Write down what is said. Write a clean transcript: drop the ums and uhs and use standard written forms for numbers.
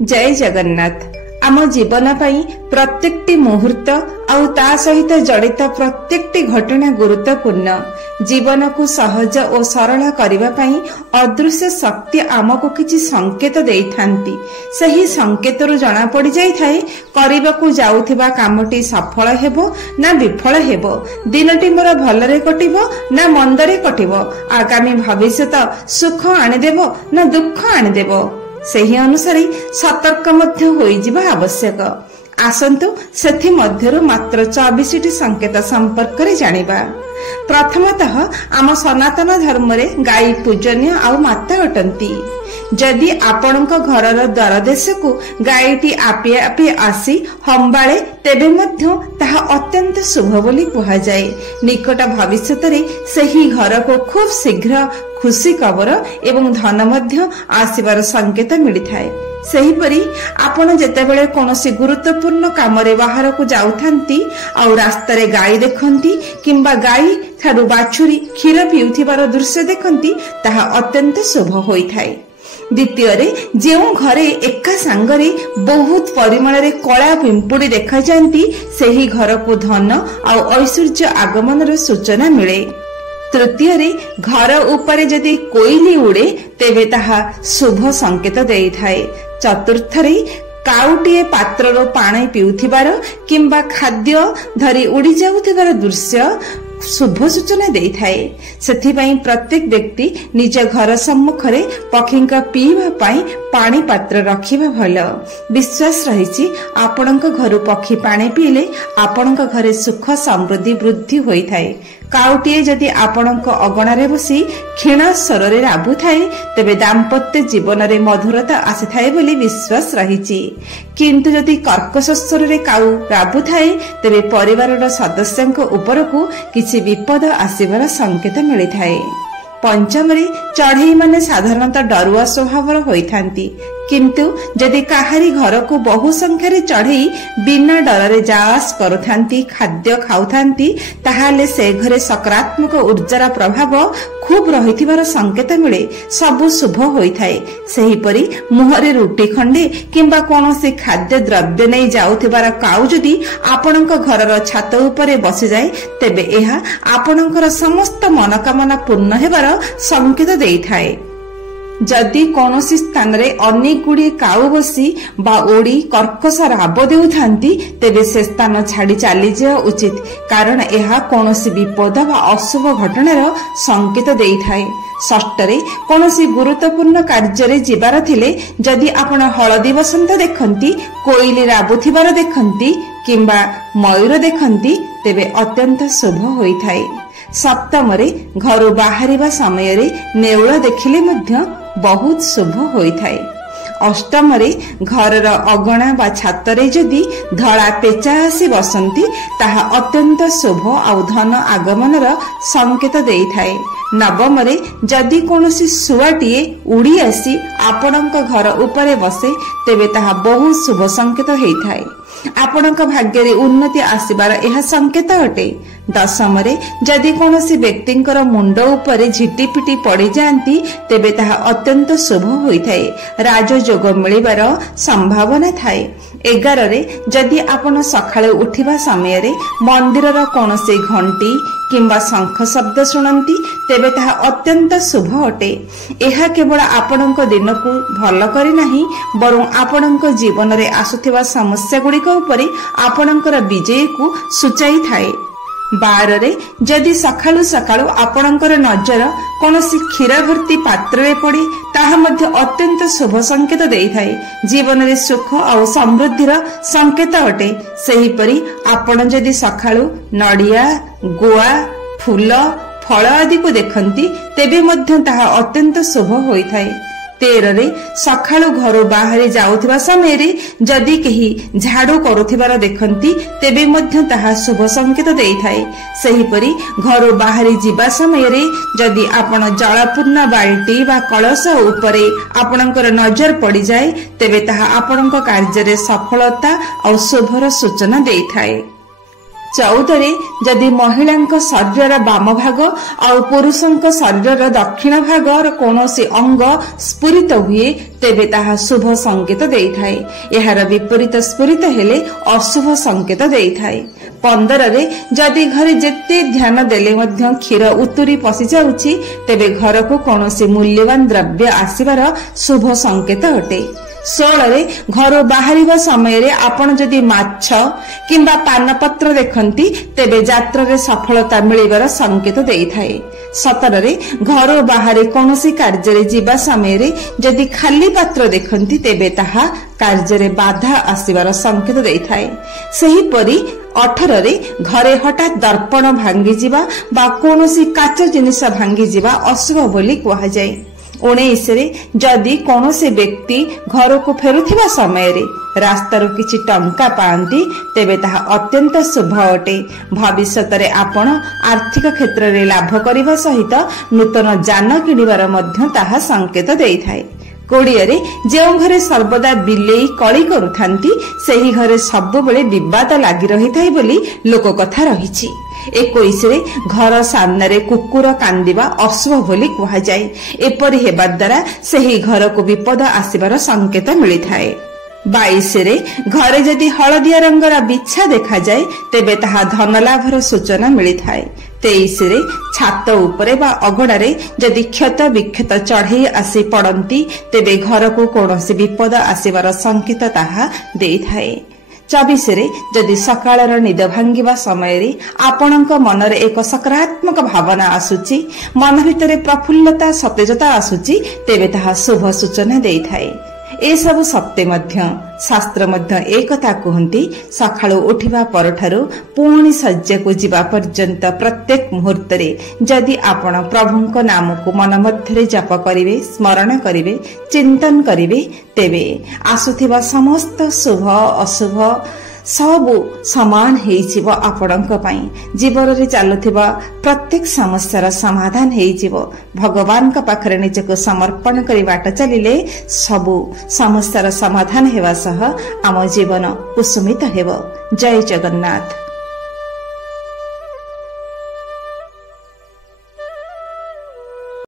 जय जगन्नाथ। आम जीवन पाई प्रत्येकटी मुहूर्त आउ ता सहित जड़ित प्रत्येकटी घटना गुरुत्वपूर्ण। जीवन को सहज और सरल करिबा पाई अदृश्य शक्ति आमको किछि संकेत देइथांती। सही संकेतरु जना पड़ी जाई थाए करिबाकू जाउथिबा कामटी सफल हेबो ना विफल हेबो, दिनटी मोर भलरे कटिबो ना मंदरे कटिबो, आगामी भविष्यत सुख आनिदेबो ना दुख आनिदेबो। सही अनुसार सतर्क मध्य होइजिबा आवश्यक। आसंतु सेथि मध्यरु मात्र 24टी संकेत संपर्क रे जानिबा। प्रथमतः आम सनातन धर्म रे गाई पूजनीय आउ माता अटंती। जदि आपणक घरर द्वार देशकू गाईटी आपे आपे आसी हंबाळे तेबे मध्य ताहा अत्यंत शुभ बोली कुहा जाए। निकट भविष्यत रे सही घर को खूब शीघ्र खुशी खबर एवं धन मध्य आसीबार संकेत मिली थाए। सेहीपरि आपण जेतेबेले कोनोसी गुरुत्वपूर्ण कामरे बाहर को जाउथांती आउ रास्ता रे गाई देखंती किंबा गाई थारु बाछुरी क्षीर पिउथिबार दृश्य देखंती ताहा अत्यंत शुभ होई थाए। द्वितीय रे जेउ घरे एका सांगरे बहुत परिमाण रे कला पिंपुड़ी देखा जांती सेही घर को धन आउ ऐश्वर्य आगमन सूचना मिले। तृतीय रे घर ऊपर जदि कोइली उड़े तेबे ताहा शुभ संकेत देई थाए। चतुर्थ रे काउटीए पात्ररो पानी पिउथिबार किंबा खाद्य धरी उड़ी जाउथिबार दृश्य शुभ सूचना देई थाए। सेथिबाई प्रत्येक व्यक्ति निज घर सम्मुखरे पक्षींका पीवा पाई पानी पात्र रखिबा भल। विश्वास रहिछि आपणक घरु पक्षी पानी पीले आपणक घरे सुख समृद्धि वृद्धि होई थाए। काउटीए जदि आपणक अगणारे बसी क्षीण स्वरे राबु थाए तेबे दाम्पत्य जीवन रे मधुरता आसी थाए बोली विश्वास रहिछि। किंतु जदि कर्कश स्वरे काउ राबु थाए तेबे परिवारर सदस्यंक उपरकू किछि विपद आसीबार संकेत मिली थाए। पंचमरे चढ़ई माने साधारणतः डरुआ स्वभावर होइथांती, किंतु जदि काहारी घर को बहु संख्यारे चढ़ई बिना डररे जास करुथांती खाद्य खाउथांती ताहाले से घरे सकारात्मक ऊर्जार प्रभाव खूब रहिथिबार संकेत मिले, सबु शुभ होई थाए। सेहीपरि मुहरे रुटी खंडे किंबा कोनोसी खाद्य द्रव्य नै जाउथिबार काउ जदि आपणक घरर छात उपरे बसि जाए तेबे एहा आपणकर समस्त मनोकामना पूर्ण हेबार संकेत देई थाए। जदि कोनोसी स्थान रे अनेक गुडी काउ बसी बा ओडी कर्कश राब देउथांती तेबे से स्थान छाड़ी चली जा उचित, कारण एहा कोनोसी विपद बा अशुभ घटनार संकेत देई थाए। षष्ठरे कोनोसी गुरुत्वपूर्ण कार्य रे जिबार थिले जदि आपण हळदी बसंत देखंती, कोइली राबुथिबार देखंती किंबा मयूर देखंती तेबे अत्यंत शुभ होई थाए। सप्तमरे घर बाहरिबा समय रे नेउळ देखिले मध्य बहुत शुभ होई थाए। अष्टमरे घरर अगणा बा छातरे जदि धड़ा पेचा आसी बसंती ताहा अत्यंत शुभ आउ धन आगमनर संकेत देई थाए। नवमरे जदि कोनोसी सुआटीए उड़ी आसी आपणक घर उपरे बसे तेबे ताहा बहुत शुभ संकेत हेई थाए। आपणक भाग्य रे उन्नति आसीबार एहा संकेत अटे। दशमरे जदि कोनोसी व्यक्तिंकर मुंड उपरे झिटिपिटी पड़ी जांती तेबे ताहा अत्यंत शुभ होई थाए, राजयोग मिलिबार संभावना थाए। 11 रे जदि आपण सखाळे उठिबा समय रे मंदिरर कोनोसी घंटी किंबा शंख शब्द सुनंती तेबे ताहा अत्यंत शुभ अटे। एहा केवल आपणक दिन को भल करी नाही बरं आपणक जीवन रे आसुथिबा समस्या गुड़िक उपरे आपणकर विजय को सूचाई थाए। 12 रे जदि सखाळु सखाळु आपणकर नजर कोनोसी क्षीर भर्ती पात्र रे पड़े ताहा मध्य अत्यंत शुभ संकेत देई थाए। जीवन रे सुख और समृद्धिर संकेत अटे। सेहीपरि आपण जदि सखाळु नडिया गुआ फूल फल आदि को देखंती तेबे मध्य ताहा अत्यंत शुभ होई थाए। 13 रे सखाळु घर बाहर जाउथिबा समय रे जदि केही झाड़ू करुथिबार देखंती तेबे मध्य ताहा शुभ संकेत देई थाए। सेहीपरि घर बाहर जिबा समय रे जदि आपण जलपूर्ण बाल्टी बा कलश उपरे आपणकर नजर पड़ी जाए तेबे ताहा आपणक कार्य रे सफलता और शुभर सूचना देई थाए। 14 जदि महिला शरीर बाम भाग और पुरुषों शरीर दक्षिण भागर कौनसी अंग स्फुरित हुए तेबे ताहा शुभ संकेत देइथाए। एहार विपरीत स्फुरित हेले अशुभ संकेत देइथाए। 15 जदि घरे जेते ध्यान देले मध्य क्षीर उतुरी पशि जाउछि तेबे घर को कौनसी मूल्यवान द्रव्य आसीबार शुभ संकेत अटे। 16 घर बाहरिबा समय आपण जदि माछ किंबा पानपत्र देखंती तेबे यात्रा रे सफलता मिलिबार संकेत देइथाए। 17 घर बाहरे कौनसी कार्य रे जीवा समय जदि खाली पात्र देखंती तेबे ताहा कार्य रे बाधा आसीबार संकेत देइथाए। सही परी 18 घरे हठात दर्पण भांगी जिबा बा कौनसी काच जिनिस भांगी जिबा अशुभ बोली कहा जाए। 19 जदि कौनसी व्यक्ति घर को फेरुथिबा समय रास्तार किछि टंका पांती तेबे ताहा अत्यंत शुभ अटे। भविष्यत रे आपण आर्थिक क्षेत्र रे लाभ करिबा सहित नूतन जान किनिबार मध्य ताहा संकेत देइथाए। 20 जेउ घरे सर्वदा बिलेई कଳି करूथांती सेही घरे सब बेले विवाद लागि रहिथाय बोली लोक कथा रहिछि। 21 घर सामने कुकुर कांदिबा अशुभ बोली कहा जाए। एपरि हेबा द्वारा सेही घर को विपद आसिबार संकेत मिलिथाए। 22 घरे जदि हलदिया रंगर बिछा देखा जाए तेबे ताहा धन लाभर सूचना मिलिथाए। 23 छात उपरे बा अगड़ारे जदि क्षत विक्षत चढ़ई आसी पड़ती तेबे घर को कौनसी विपद आसिबार संकेत ताहा देइथाए। 24 जदि सकाळर निद भांगिबा समय आपणक मनरे एक सकारात्मक भावना आसुची मन भितरे प्रफुल्लता सतेजता आसुची तेबे ताहा शुभ सूचना देइथाए। ए सब सत्य मध्य शास्त्र मध्य एकता कहती सकाळु उठिबा परठारु पुणी शय्या को जीवा पर्यंत प्रत्येक मुहूर्त रे जदि आपण प्रभुंक नाम को मन मध्यरे जप करिवे स्मरण करिवे चिंतन करिवे तेबे आसुथिबा समस्त शुभ अशुभ सबु समान हेइजिव आपणक पई। जीवन रे चालुथिबा प्रत्येक समस्यार समाधान हेइजिव। भगवान का पाखरे निजको समर्पण करि बाट चलिले सबु समस्यार समाधान हेवा सह आम जीवन कुसुमित हेबो। जय जगन्नाथ।